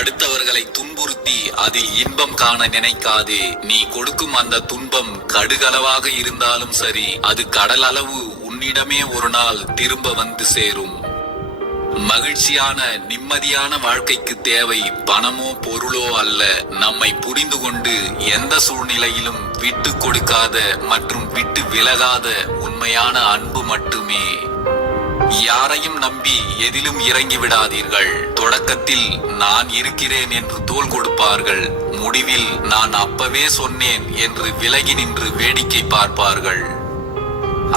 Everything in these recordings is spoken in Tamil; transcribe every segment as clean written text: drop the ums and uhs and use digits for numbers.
அடுத்தவர்களை துன்புறுத்தி அதில் இன்பம் காண நினைக்காதே. நீ கொடுக்கும் அந்த துன்பம் கடுகளவாக இருந்தாலும் சரி, அது கடல் அளவு உன்னிடமே ஒரு நாள் திரும்ப வந்து சேரும். மகிழ்ச்சியான நிம்மதியான வாழ்க்கைக்கு தேவை பணமோ பொருளோ அல்ல, நம்மை புரிந்து கொண்டு எந்த சூழ்நிலையிலும் விட்டு கொடுக்காத மற்றும் விட்டு விலகாத உண்மையான அன்பு மட்டுமே. யாரையும் நம்பி எதிலும் இறங்கி விடாதீர்கள். தொடக்கத்தில் நான் இருக்கிறேன் என்று தோள் கொடுப்பார்கள், முடிவில் நான் அப்பவே சொன்னேன் என்று விலகி நின்று வேடிக்கை பார்ப்பார்கள்.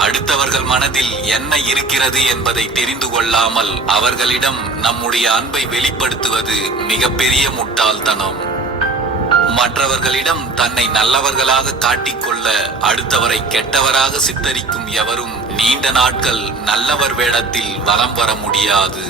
அடுத்தவர்கள் மனதில் என்ன இருக்கிறது என்பதை தெரிந்து கொள்ளாமல் அவர்களிடம் நம்முடைய அன்பை வெளிப்படுத்துவது மிகப்பெரிய முட்டாள்தனம். மற்றவர்களிடம் தன்னை நல்லவர்களாக காட்டிக்கொள்ள அடுத்தவரை கெட்டவராக சித்தரிக்கும் எவரும் நீண்ட நாட்கள் நல்லவர் வேடத்தில் வலம் வர முடியாது.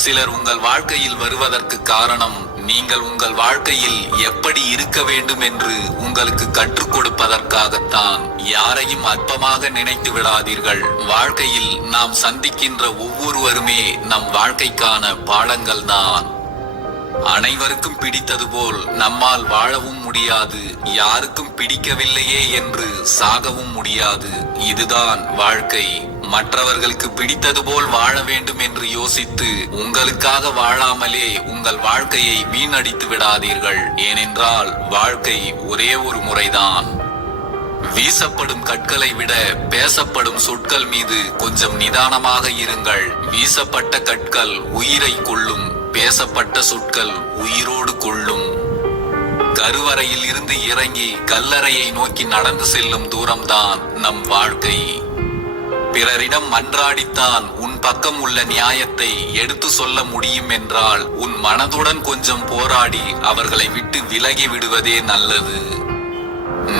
சிலர் உங்கள் வாழ்க்கையில் வருவதற்கு காரணம் நீங்கள் உங்கள் வாழ்க்கையில் எப்படி இருக்க வேண்டும் என்று உங்களுக்கு கற்றுக் கொடுப்பதற்காகத்தான். யாரையும் அற்பமாக நினைத்து விடாதீர்கள். வாழ்க்கையில் நாம் சந்திக்கின்ற ஒவ்வொருவருமே நம் வாழ்க்கைக்கான பாடங்கள் தான். அனைவருக்கும் பிடித்தது போல் நம்மால் வாழவும் முடியாது, யாருக்கும் பிடிக்கவில்லையே என்று சாகவும் முடியாது. இதுதான் வாழ்க்கை. மற்றவர்களுக்கு பிடித்தது போல் வாழ வேண்டும் என்று யோசித்து உங்களுக்காக வாழாமலே உங்கள் வாழ்க்கையை வீணடித்து விடாதீர்கள். ஏனென்றால் வாழ்க்கை ஒரே ஒரு முறைதான். வீசப்படும் கற்களை விட பேசப்படும் சொற்கள் மீது கொஞ்சம் நிதானமாக இருங்கள். வீசப்பட்ட கற்கள் உயிரை கொள்ளும், பேசப்பட்ட சொற்கள் உயிரோடு கொள்ளும். கருவறையில் இருந்து இறங்கி கல்லறையை நோக்கி நடந்து செல்லும் தூரம்தான் நம் வாழ்க்கை. பிறரிடம் மன்றாடித்தான் உன் பக்கம் உள்ள நியாயத்தை எடுத்து சொல்ல முடியும் என்றால் உன் மனதுடன் கொஞ்சம் போராடி அவர்களை விட்டு விலகி விடுவதே நல்லது.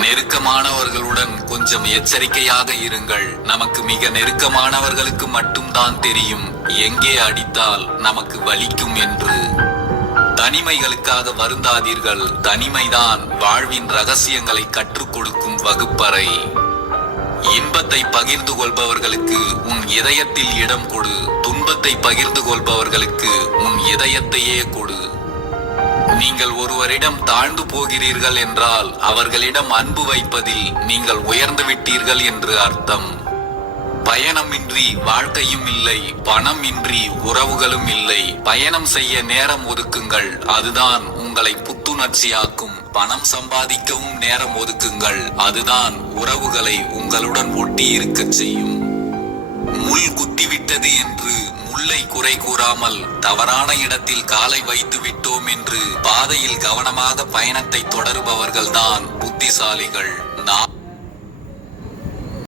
நெருக்கமானவர்களுடன் கொஞ்சம் எச்சரிக்கையாக இருங்கள். நமக்கு மிக நெருக்கமானவர்களுக்கு மட்டும்தான் தெரியும் எங்கே அடித்தால் நமக்கு வலிக்கும் என்று. தனிமைகளுக்காக வருந்தாதீர்கள். தனிமைதான் வாழ்வின் ரகசியங்களை கற்றுக் கொடுக்கும் வகுப்பறை. இன்பத்தை பகிர்ந்து கொள்பவர்களுக்கு உன் இதயத்தில் இடம் கொடு. துன்பத்தை பகிர்ந்து கொள்பவர்களுக்கு உன் இதயத்தையே கொடு. நீங்கள் ஒருவரிடம் தாழ்ந்து போகிறீர்கள் என்றால் அவர்களிடம் அன்பு வைப்பதில் நீங்கள் உயர்ந்து விட்டீர்கள் என்று அர்த்தம். பயணமின்றி வாழ்க்கையும் இல்லை, பணம் இன்றி உறவுகளும் இல்லை. பயணம் செய்ய நேரம் ஒதுக்குங்கள், அதுதான் உங்களை புத்துணர்ச்சியாக்கும். பணம் சம்பாதிக்கவும் நேரம் ஒதுக்குங்கள், அதுதான் உறவுகளை உங்களுடன் ஒட்டி இருக்க செய்யும். முள் குத்திவிட்டது என்று முல்லை குறை கூறாமல் தவறான இடத்தில் காலை வைத்து விட்டோம் என்று பாதையில் கவனமாக பயணத்தை தொடருபவர்கள்தான் புத்திசாலிகள்.